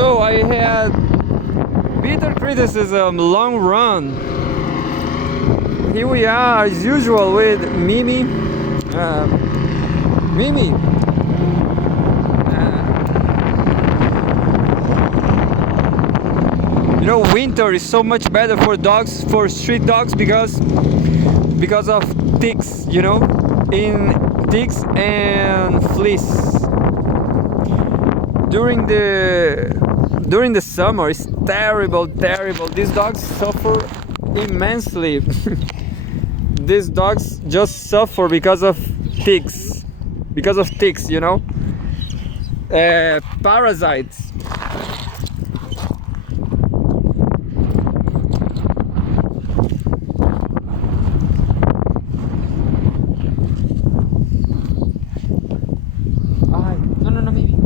So I had bitter criticism, long run. Here we are as usual with Mimi. Mimi. You know, winter is so much better for dogs, for street dogs, because of ticks. You know, in ticks and fleas. During the summer, it's terrible. These dogs suffer immensely. These dogs just suffer because of ticks, you know, parasites. No, maybe.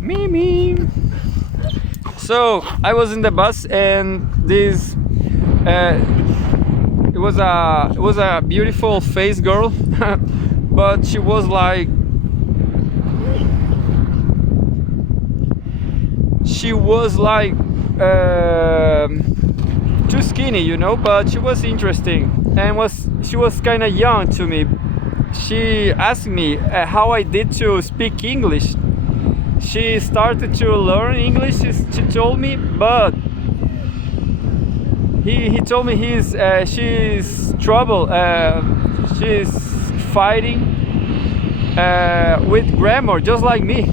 Mimi. So I was in the bus, and this it was a beautiful face girl, but she was like too skinny, you know, but she was interesting, and she was kind of young to me. She asked me how I did to speak English. She started to learn English, she told me, but he told me she's fighting with grammar, just like me.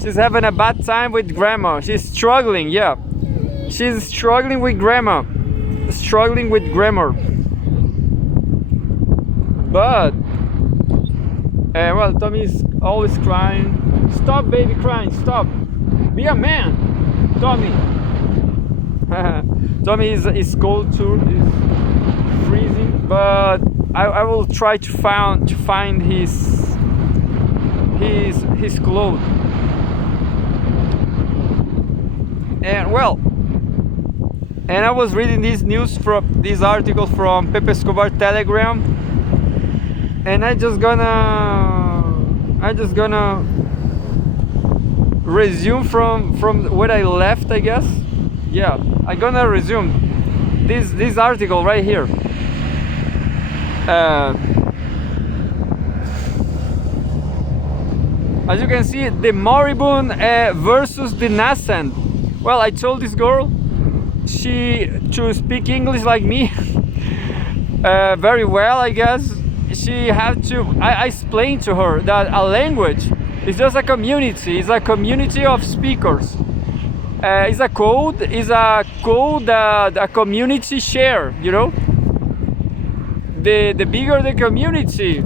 She's having a bad time with grammar. She's struggling, yeah. She's struggling with grammar. But well, Tommy is always crying. Stop, baby, crying. Stop. Be a man, Tommy. Tommy is cold too. He's freezing. But I will try to find his clothes. And well, and I was reading this article from Pepe Escobar Telegram, and I just gonna resume from where I left, I guess. Yeah, I'm gonna resume this article right here. As you can see, the Moribund versus the Nascent. Well, I told this girl to speak English like me very well, I guess. She had to. I explained to her that a language is just a community. It's a community of speakers. It's a code that a community share. You know, the bigger the community.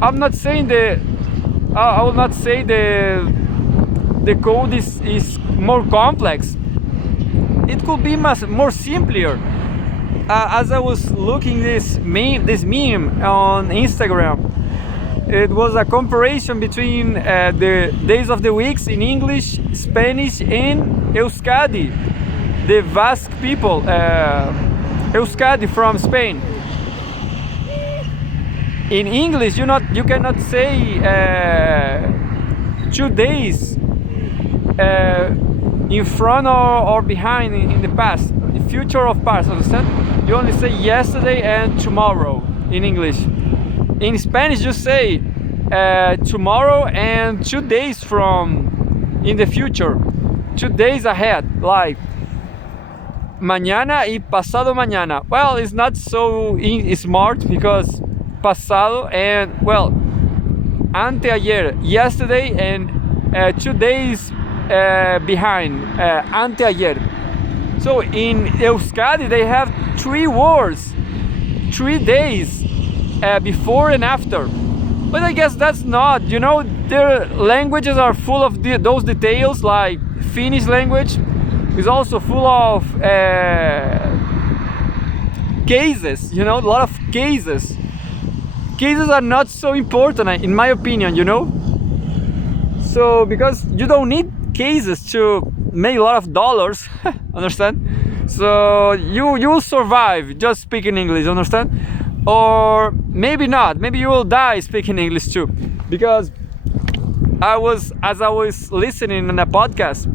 I'm not saying I will not say the code is more complex. It could be much more simpler. As I was looking this meme on Instagram, it was a comparison between the days of the weeks in English, Spanish, and Euskadi, the Basque people, Euskadi from Spain. In English, you cannot say 2 days in front or behind in the past, the future of past, understand? You only say yesterday and tomorrow in English. In Spanish, you say tomorrow and 2 days from in the future, 2 days ahead, like mañana y pasado mañana. Well, it's not so smart, because pasado and, well, anteayer, yesterday, and 2 days behind, anteayer. So in Euskadi they have 3 words, 3 days before and after. But I guess that's not, you know, their languages are full of those details. Like Finnish language is also full of cases, you know, a lot of cases. Cases are not so important, in my opinion, you know. So because you don't need cases to make a lot of dollars, understand? So you will survive just speaking English, understand? or maybe not. Maybe you will die speaking English too, because as I was listening in a podcast,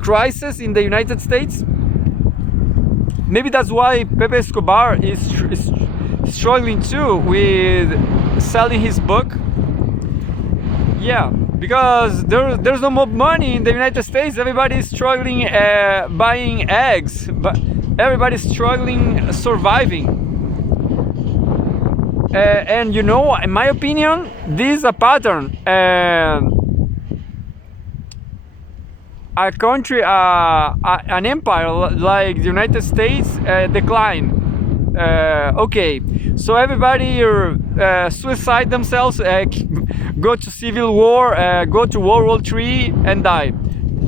crisis in the United States. Maybe that's why Pepe Escobar is struggling too with selling his book. Yeah, because there's no more money in the United States. Everybody's struggling buying eggs, but everybody's struggling surviving. And you know, in my opinion, this is a pattern. A country, an empire like the United States decline. Okay, so everybody suicide themselves, go to civil war, go to World War III and die.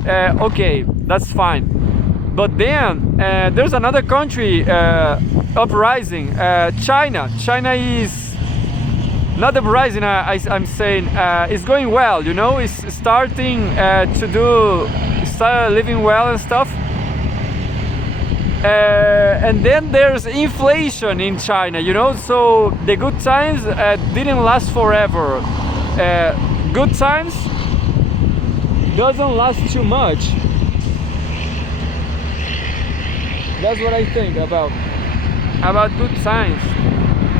Okay, that's fine. But then there's another country uprising, China. China is not uprising, I'm saying it's going well, you know, it's starting start living well and stuff. And then there's inflation in China, you know, so the good times didn't last forever. Good times doesn't last too much. That's what I think about good times.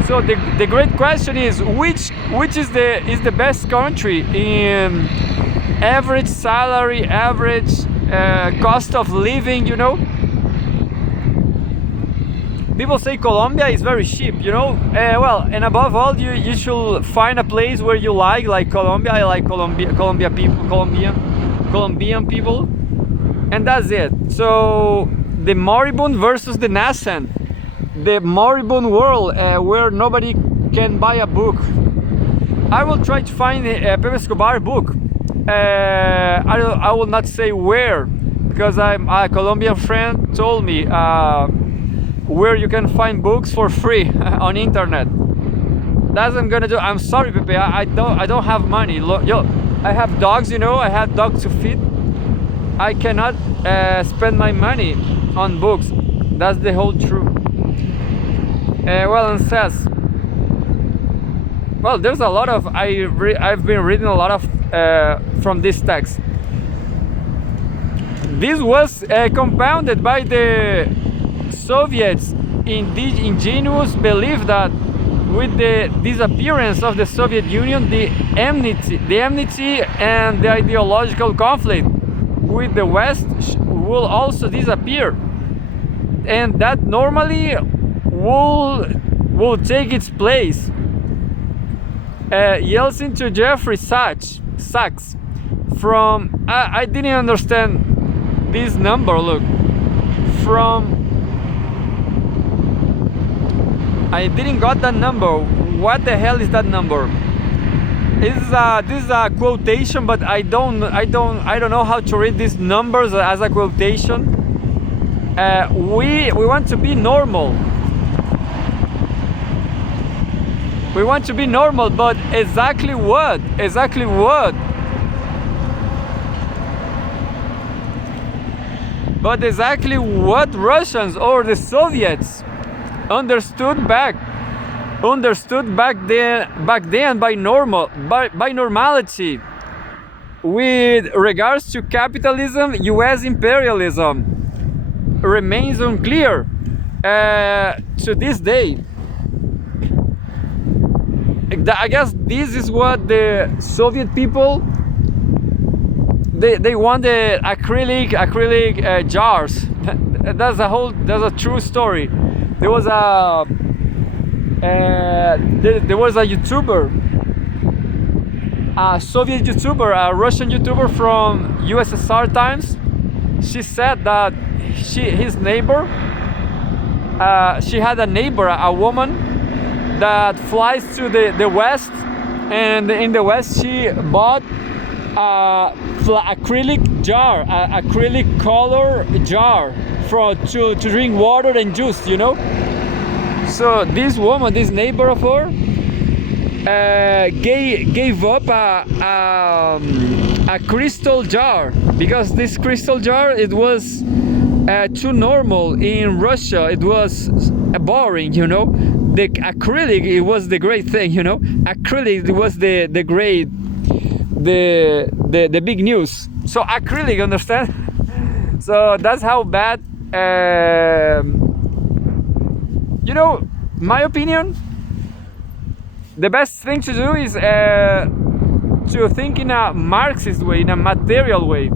So the great question is, which is the best country in average salary, average cost of living, you know? People say Colombia is very cheap, you know? Well, and above all, you should find a place where you like Colombia. I like Colombian people, and that's it. So the Moribund versus the Nascent. The Moribund world where nobody can buy a book. I will try to find a Pepe Escobar book. I will not say where, because a Colombian friend told me where you can find books for free on internet. That's what I'm gonna do. I'm sorry, Pepe. I don't have money. Yo, I have dogs, you know. I have dogs to feed. I cannot spend my money on books. That's the whole truth. Well, and says, well, there's a lot of I've been reading a lot of from this text. This was compounded by the Soviets in the ingenious belief that with the disappearance of the Soviet Union, the enmity and the ideological conflict with the West will also disappear, and that normally will take its place. Yeltsin to Jeffrey Sachs from I didn't understand this number. Look, from I didn't got that number. What the hell is that number? This is a quotation, but I don't know how to read these numbers as a quotation. We want to be normal. We want to be normal, but exactly what? Exactly what? But exactly what Russians or the Soviets understood back then by normality with regards to capitalism, US imperialism remains unclear to this day. I guess this is what the Soviet people they wanted acrylic jars. That's a true story. There was a YouTuber, a Soviet YouTuber, a Russian YouTuber from USSR times. She said that his neighbor, she had a neighbor, a woman that flies to the West, and in the West she bought acrylic jar, acrylic color jar to drink water and juice, you know. So this woman, this neighbor of her, gave up a crystal jar, because this crystal jar, it was too normal in Russia. It was boring, you know. The acrylic, it was the great thing, you know. Acrylic was the great, the big news. So acrylic, understand? So that's how bad. You know, my opinion, the best thing to do is to think in a Marxist way, in a material way,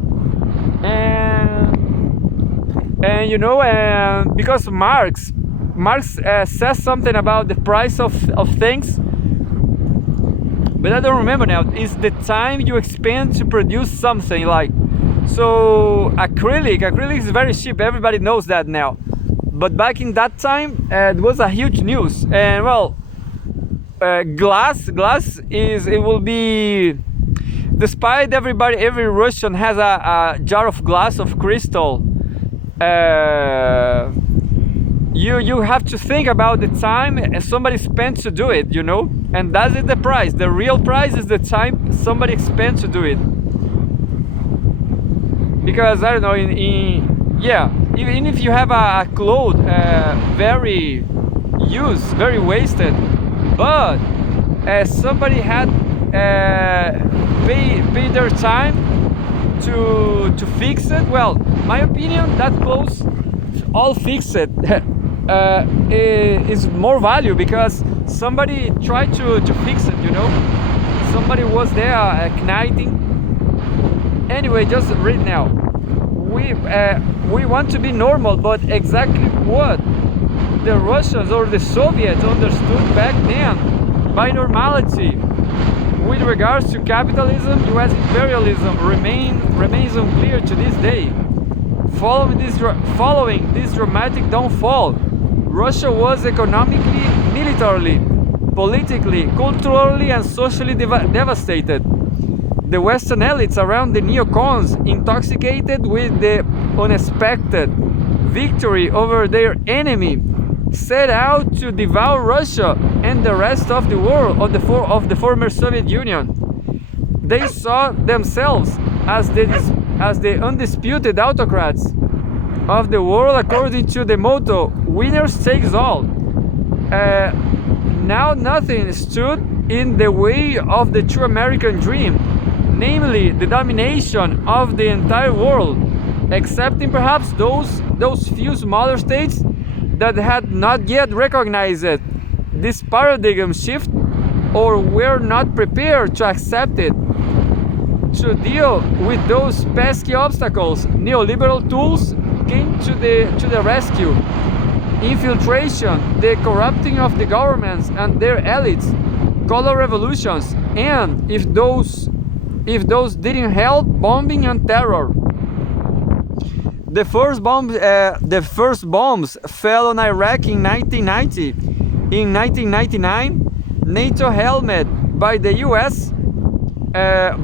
and you know, because Marx says something about the price of things, but I don't remember now. It's the time you expend to produce something. Like, so acrylic is very cheap. Everybody knows that now. But back in that time, it was a huge news. And well, glass it will be, despite every Russian has a jar of glass, of crystal. You have to think about the time somebody spent to do it, you know, and that's it, the price. The real price is the time somebody spent to do it. Because I don't know, yeah, even if you have a cloth very used, very wasted, but somebody had paid their time to fix it. Well, my opinion, that clothes all fix it is more value, because somebody tried to fix it, you know. Somebody was there igniting. Anyway, just read now. We want to be normal, but exactly what the Russians or the Soviets understood back then by normality with regards to capitalism, US imperialism remains unclear to this day. Following this dramatic downfall, Russia was economically, militarily, politically, culturally, and socially devastated. The Western elites around the neocons, intoxicated with the unexpected victory over their enemy, set out to devour Russia and the rest of the world of the former Soviet Union. They saw themselves as the undisputed autocrats of the world, according to the motto "Winners takes all." Now nothing stood in the way of the true American dream, namely the domination of the entire world, excepting perhaps those few smaller states that had not yet recognized this paradigm shift or were not prepared to accept it. To deal with those pesky obstacles, neoliberal tools came to the rescue. Infiltration, the corrupting of the governments and their elites, color revolutions, and if those didn't help, bombing and terror. The first bombs fell on Iraq in 1990. In 1999, NATO, helmed by the US,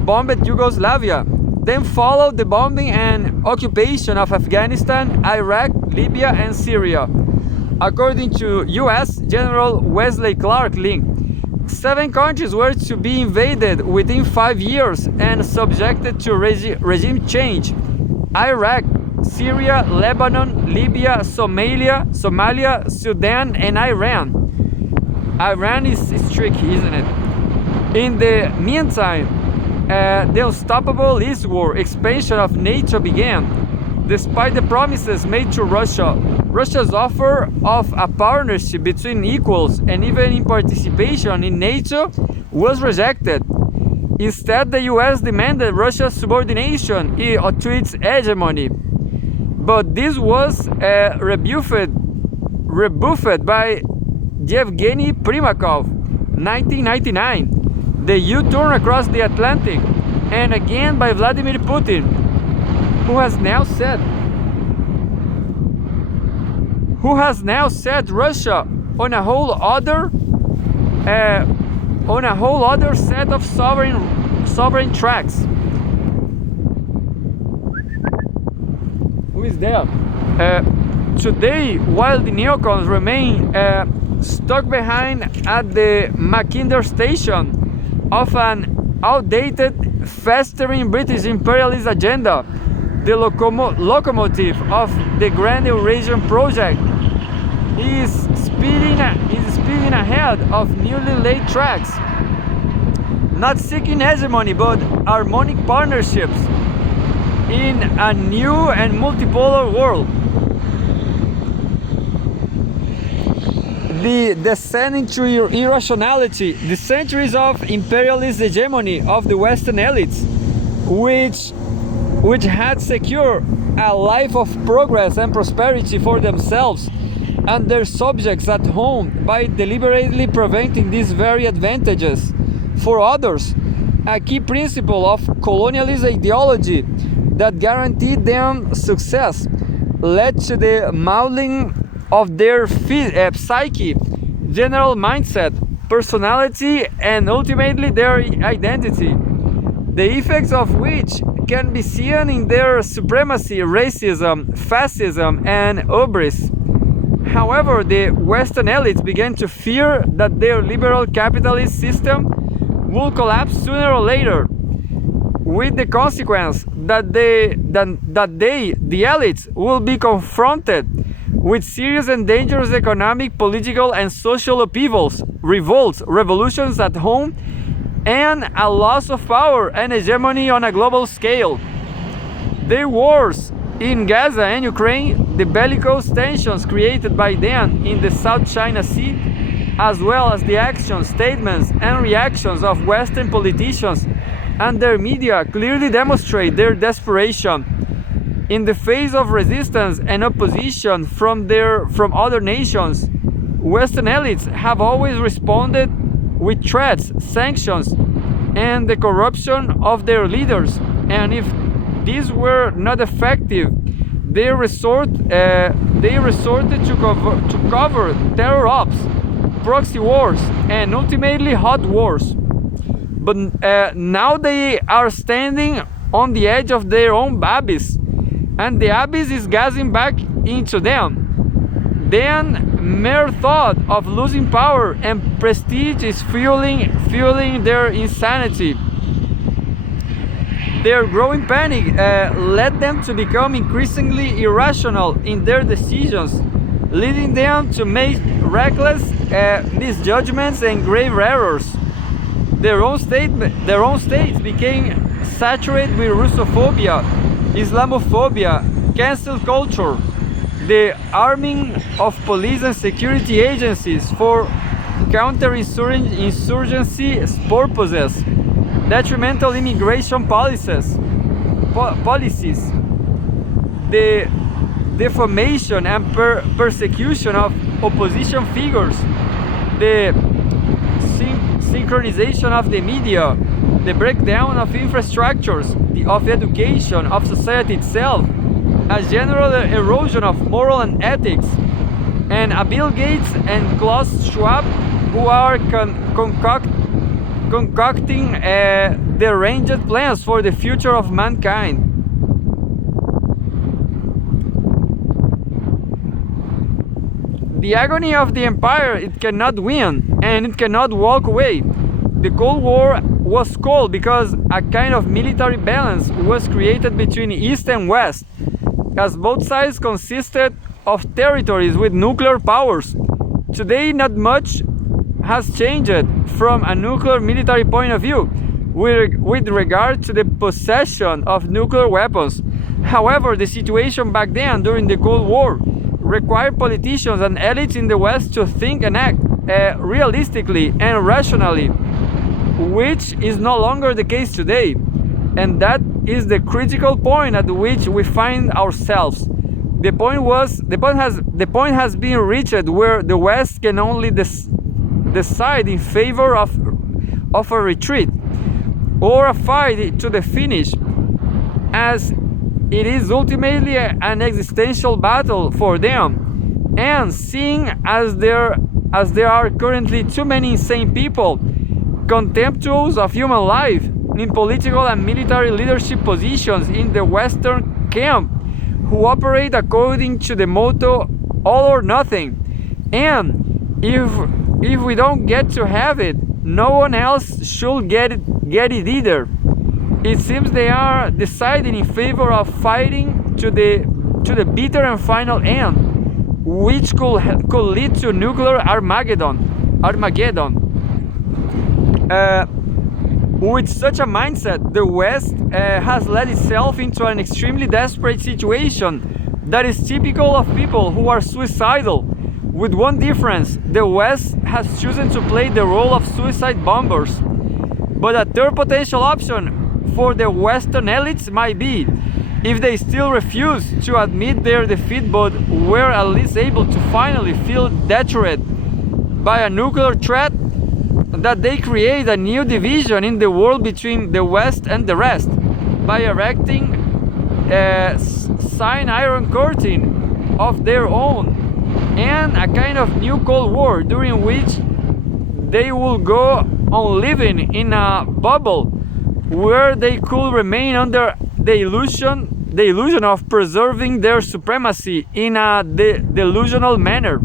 bombed Yugoslavia. Then followed the bombing and occupation of Afghanistan, Iraq, Libya, and Syria. According to US General Wesley Clark Link, 7 countries were to be invaded within 5 years and subjected to regime change: Iraq, Syria, Lebanon, Libya, Somalia, Sudan, and Iran. Iran is tricky, isn't it? In the meantime, the unstoppable eastward expansion of NATO began. Despite the promises made to Russia, Russia's offer of a partnership between equals and even in participation in NATO was rejected. Instead, the US demanded Russia's subordination to its hegemony. But this was rebuffed by Yevgeny Primakov, 1999, the U-turn across the Atlantic, and again by Vladimir Putin, who has now set Russia on a whole other set of sovereign tracks. Who is there? Today, while the neocons remain stuck behind at the Mackinder station of an outdated, festering British imperialist agenda, the locomotive of the Grand Eurasian project is speeding ahead of newly laid tracks, not seeking hegemony but harmonic partnerships in a new and multipolar world. The descent into irrationality, the centuries of imperialist hegemony of the Western elites, which had secured a life of progress and prosperity for themselves and their subjects at home by deliberately preventing these very advantages for others, a key principle of colonialist ideology that guaranteed them success, led to the modeling of their psyche, general mindset, personality, and ultimately their identity, the effects of which can be seen in their supremacy, racism, fascism, and hubris. However, the Western elites began to fear that their liberal capitalist system will collapse sooner or later, with the consequence that the elites, will be confronted with serious and dangerous economic, political, and social upheavals, revolts, revolutions at home, and a loss of power and hegemony on a global scale. The wars in Gaza and Ukraine, the bellicose tensions created by them in the South China Sea, as well as the actions, statements, and reactions of Western politicians and their media clearly demonstrate their desperation. In the face of resistance and opposition from other nations, Western elites have always responded with threats, sanctions, and the corruption of their leaders. And if these were not effective, they resorted to cover terror ops, proxy wars, and ultimately hot wars. But now they are standing on the edge of their own abyss, and the abyss is gazing back into them. Then mere thought of losing power and prestige is fueling their insanity. Their growing panic led them to become increasingly irrational in their decisions, leading them to make reckless misjudgments and grave errors. Their own states became saturated with Russophobia, Islamophobia, cancel culture, the arming of police and security agencies for counterinsurgency purposes, detrimental immigration policies, the defamation and persecution of opposition figures, the synchronization of the media, the breakdown of infrastructures, of education, of society itself, a general erosion of moral and ethics, and a Bill Gates and Klaus Schwab who are concocting deranged plans for the future of mankind. The agony of the empire, it cannot win and it cannot walk away. The Cold War was cold because a kind of military balance was created between East and West, as both sides consisted of territories with nuclear powers. Today, not much has changed from a nuclear military point of view with regard to the possession of nuclear weapons. However, the situation back then during the Cold War required politicians and elites in the West to think and act realistically and rationally, which is no longer the case today. And that is the critical point at which we find ourselves. The point has been reached where the West can only decide in favor of a retreat or a fight to the finish, as it is ultimately an existential battle for them. And seeing as there are currently too many insane people contemptuous of human life in political and military leadership positions in the Western camp, who operate according to the motto all or nothing, and if we don't get to have it, no one else should get it either. It seems they are deciding in favor of fighting to the bitter and final end, which could lead to nuclear Armageddon. With such a mindset, the West has led itself into an extremely desperate situation that is typical of people who are suicidal. With one difference, the West has chosen to play the role of suicide bombers. But a third potential option for the Western elites might be, if they still refuse to admit their defeat but were at least able to finally feel deterred by a nuclear threat, that they create a new division in the world between the West and the rest by erecting a sign iron curtain of their own and a kind of new Cold War during which they will go on living in a bubble where they could remain under the illusion of preserving their supremacy in a delusional manner,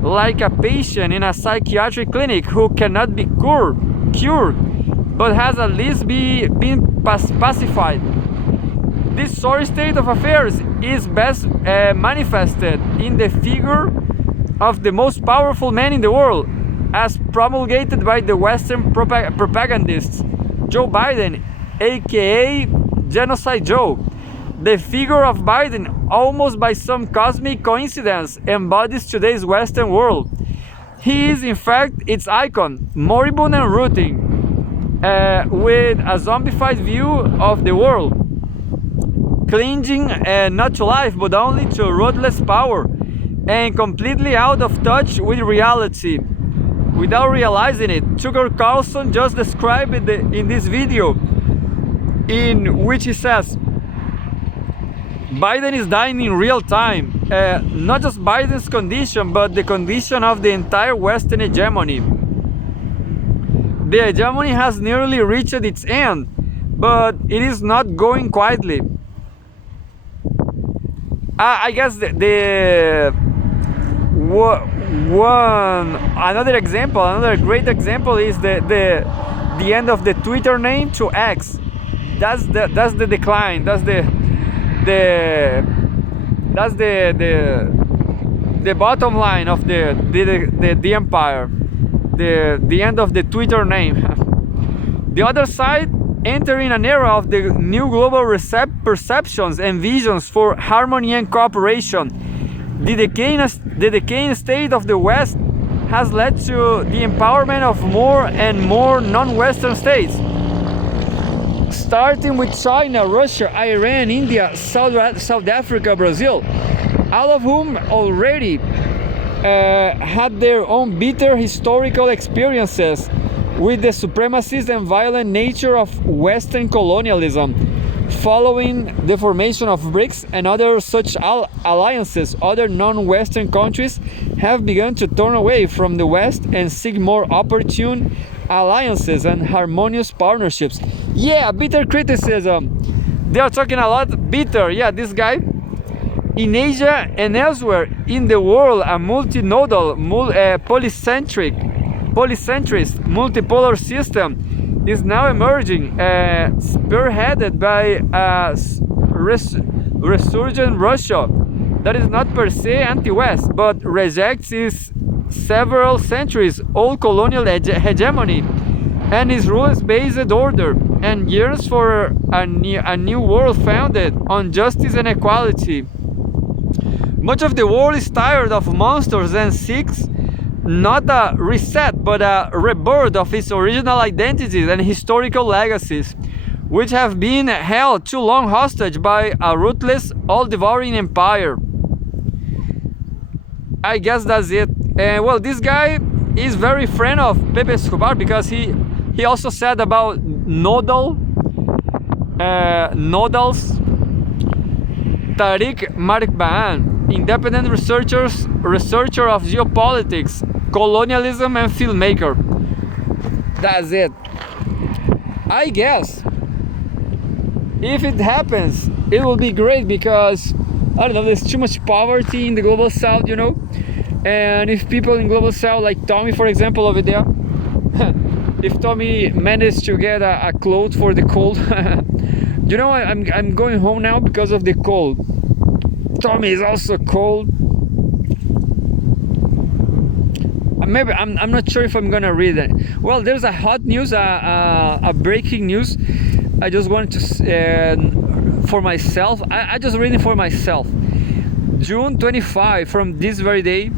like a patient in a psychiatric clinic who cannot be cured, but has at least been pacified. This sorry state of affairs is best manifested in the figure of the most powerful man in the world, as promulgated by the Western propagandists, Joe Biden, aka Genocide Joe. The figure of Biden, almost by some cosmic coincidence, embodies today's Western world. He is in fact its icon, moribund and rooting, with a zombified view of the world, clinging not to life but only to ruthless power, and completely out of touch with reality. Without realizing it, Tucker Carlson just described it in this video, in which he says, Biden is dying in real time. Not just Biden's condition, but the condition of the entire Western hegemony. The hegemony has nearly reached its end, but it is not going quietly. I guess another great example is the end of the Twitter name to X. That's the decline. That's the bottom line of the empire. The end of the Twitter name. The other side, entering an era of the new global perceptions and visions for harmony and cooperation. The decaying state of the West has led to the empowerment of more and more non-Western states, starting with China, Russia, Iran, India, South Africa, Brazil, all of whom already had their own bitter historical experiences with the supremacist and violent nature of Western colonialism. Following the formation of BRICS and other such alliances, other non-Western countries have begun to turn away from the West and seek more opportune alliances and harmonious partnerships. Yeah, bitter criticism. They are talking a lot bitter. Yeah, this guy. In Asia and elsewhere in the world, a multinodal, polycentrist, multipolar system is now emerging, spearheaded by a resurgent Russia that is not per se anti-West, but rejects its several centuries old colonial hegemony and its rules-based order, and yearns for a new world founded on justice and equality. Much of the world is tired of monsters and seeks not a reset, but a rebirth of its original identities and historical legacies, which have been held too long hostage by a ruthless, all-devouring empire. I guess that's it. Well, this guy is very friend of Pepe Escobar, because he also said about nodals, Tariq Marzbaan, independent researcher of geopolitics, colonialism, and filmmaker. That's it. I guess if it happens, it will be great, because I don't know, there's too much poverty in the global south, and if people in global south, like Tommy for example over there, if Tommy managed to get a cloth for the cold. You know, I'm going home now because of the cold. Tommy is also cold. Maybe I'm not sure if I'm gonna read it. Well, there's a hot news, a breaking news. I just wanted to for myself. I just read it for myself. June 25, from this very day,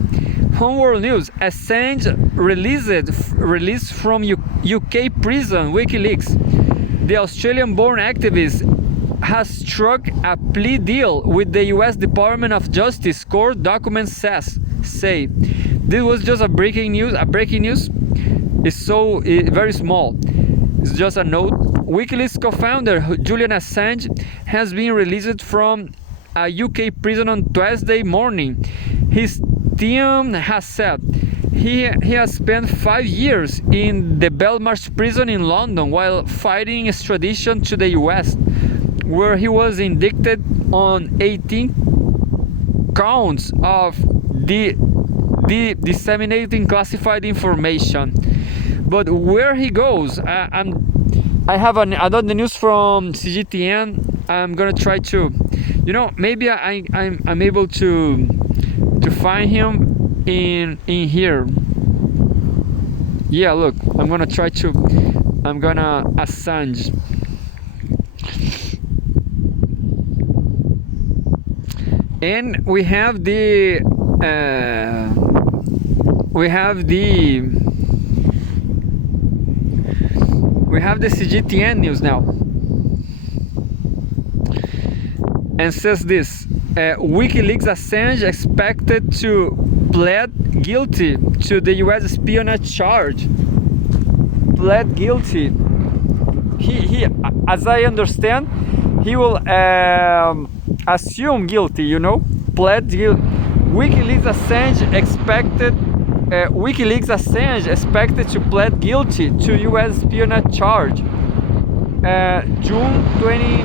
Home World News. Assange released from UK prison. WikiLeaks. The Australian-born activist has struck a plea deal with the US Department of Justice, court documents say. This was just a breaking news. It's very small. It's just a note. WikiLeaks co-founder Julian Assange has been released from a UK prison on Thursday morning. His team has said he has spent 5 years in the Belmarsh prison in London while fighting extradition to the US, where he was indicted on 18 counts of disseminating classified information. But where he goes, I have another news from CGTN. I'm gonna try to, maybe I'm able to find him in here. Yeah, look, I'm gonna Assange. And we have the CGTN news now, and says this: WikiLeaks Assange expected to plead guilty to the US espionage charge. Pled guilty. He, as I understand, he will assume guilty. Pled guilty. WikiLeaks Assange expected to plead guilty to US espionage charge. June 20.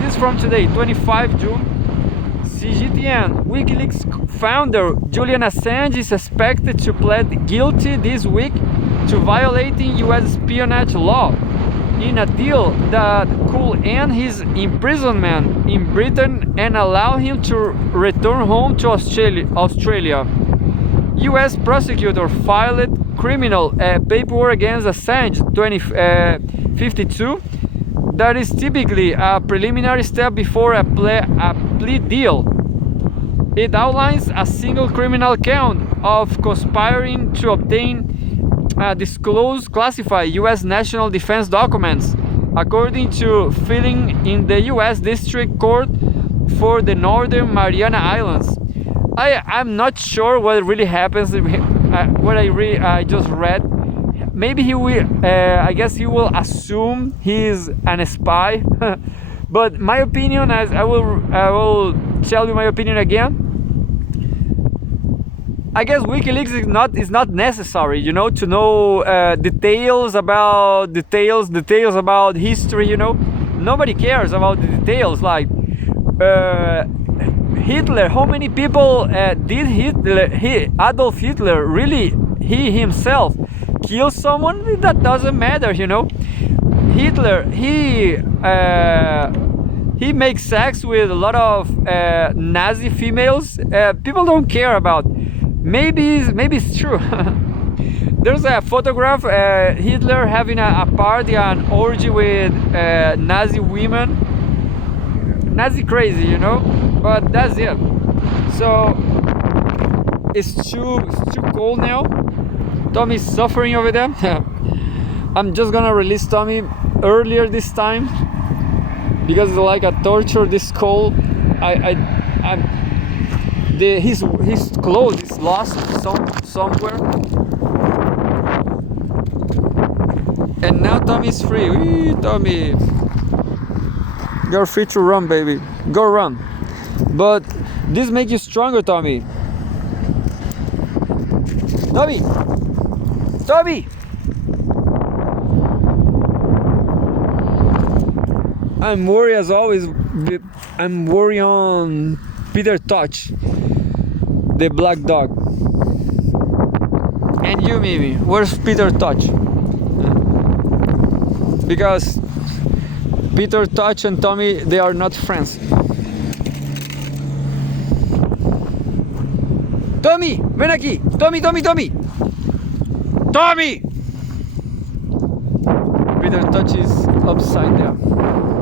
This is from today, 25 June. CGTN. WikiLeaks founder Julian Assange is expected to plead guilty this week to violating US espionage law in a deal that could end his imprisonment in Britain and allow him to return home to Australia. US prosecutor filed criminal paperwork against Assange 2052. That is typically a preliminary step before a plea deal. It outlines a single criminal count of conspiring to obtain disclose classified U.S. national defense documents, according to filing in the U.S. District Court for the Northern Mariana Islands. I'm not sure what really happens. What I just read. Maybe he will. I guess he will assume he's an spy. But my opinion, as I will tell you my opinion again. I guess WikiLeaks is not necessary, to know details about history. Nobody cares about the details. Like Hitler, how many people did Adolf Hitler really? He himself kill someone? That doesn't matter. Hitler, he makes sex with a lot of Nazi females. People don't care about. Maybe it's true. There's a photograph Hitler having a party, an orgy with Nazi women. Nazi crazy, but that's it. So it's too cold now. Tommy's suffering over there. I'm just gonna release Tommy earlier this time because it's like a torture. This cold. His clothes is lost somewhere, and now Tommy's free. Wee, Tommy, you're free to run, baby. Go run. But this makes you stronger, Tommy. Tommy. I'm worried as always. I'm worried on Peter Touch, the black dog. And you, Mimi, where's Peter Touch? because Peter, Touch, and Tommy, they are not friends. Tommy, ven aquí. Tommy, Tommy, Tommy. Tommy! Peter Touch is upside down.